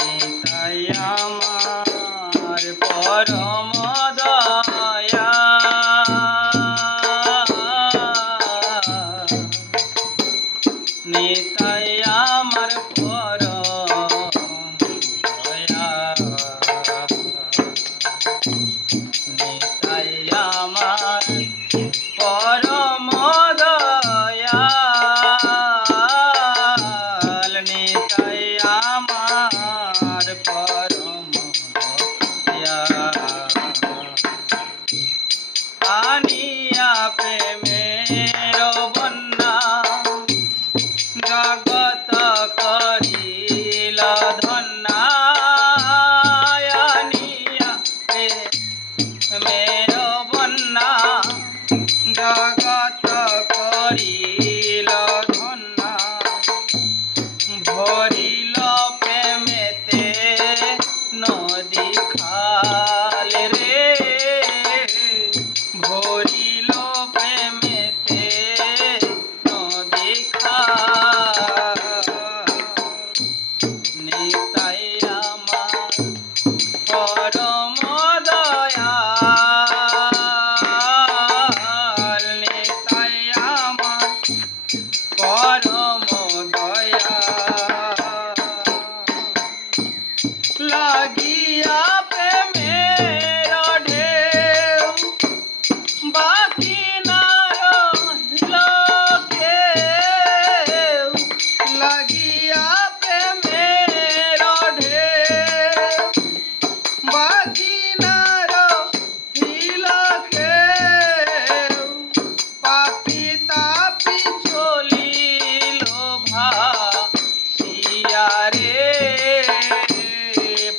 নিতাই আমার পরম দয়া, নিতাই আমার পরম দয়া, নিতাই আমার পরম দয়াল, নিতাই আমার পরম দয়াল। আনিয়া প্রেমের বন্যা জগত করিল ধন্যা, আনিয়া প্রেমের বন্যা জগত করিল ধন্যা, ভরিল প্রেমেতে নদী খাল রে, ভরিল প্রেমেতে নদী খাল। নিতাই আমার পরম দয়াল, নিতাই আমার পরম দয়াল। লাগিয়া প্রেমের ঢেউ বাকি না রহিল কেউ, লাগিয়া প্রেমের ঢেউ বাকি না রহিল কেউ, পাপি তাপি চলিল ভাসিয়া রে,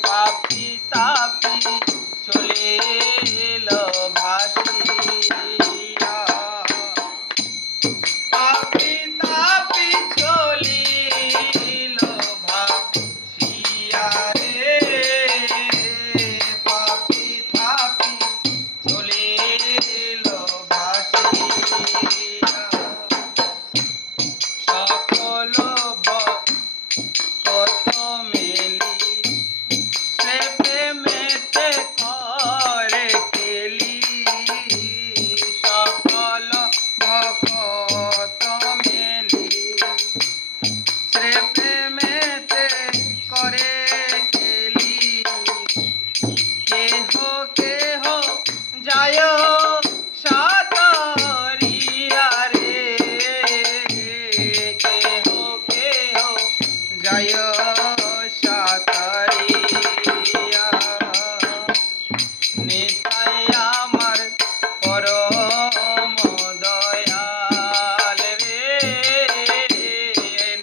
পাপি তাপি চলিল ভাসিয়া, পাপি তাপি চলিল ভাসিয়া রে, পাপি তাপি চলিল ভাসিয়া। সকল কত মেলি সে প্রেমেতে করে কেলি, সকল ভকত মেলি সে প্রেমেতে করে কেলি, কেহ কেহ যায় সাতরিয়া রে, কেহ কেহ যায় সাতরিয়া। নিতাই আমার পরম দয়াল রে,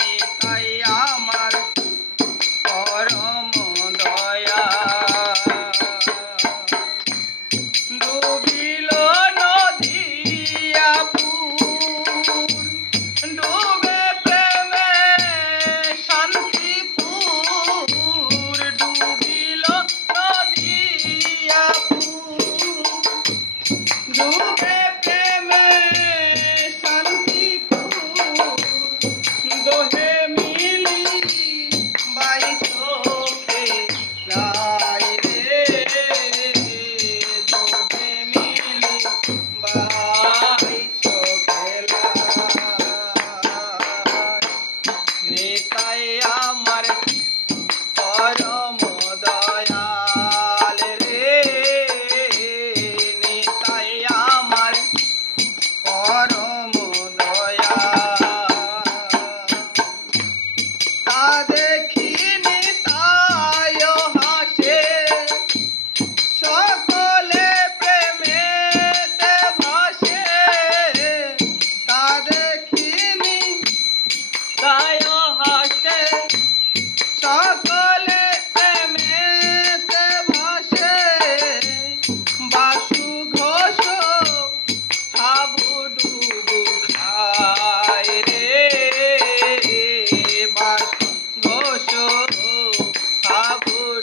নিতাই আমার পরম দয়াল। ডুবিল নদিয়া পুর, ডুবে প্রেমে শান্তিপুর, ডুবিল নদিয়া পুর, ডুবে প্রেমে শান্তিপুর, দোহে মিলি বাই চোখে লাই রে, দোহে মিলি বাই চোখে লাই। নিতাই আমার পরম দয়াল রে, নিতাই আমার পরম দয়াল। তা দেখি নিতাই হাসে সকলে প্রেমেতে ভাসে, তা দেখি নিতাই হাসে সকলে প্রেমেতে ভাসে, বাসু ঘোষ হাবুডুবু খায় রে, বাসু ঘোষ হাবুডুবু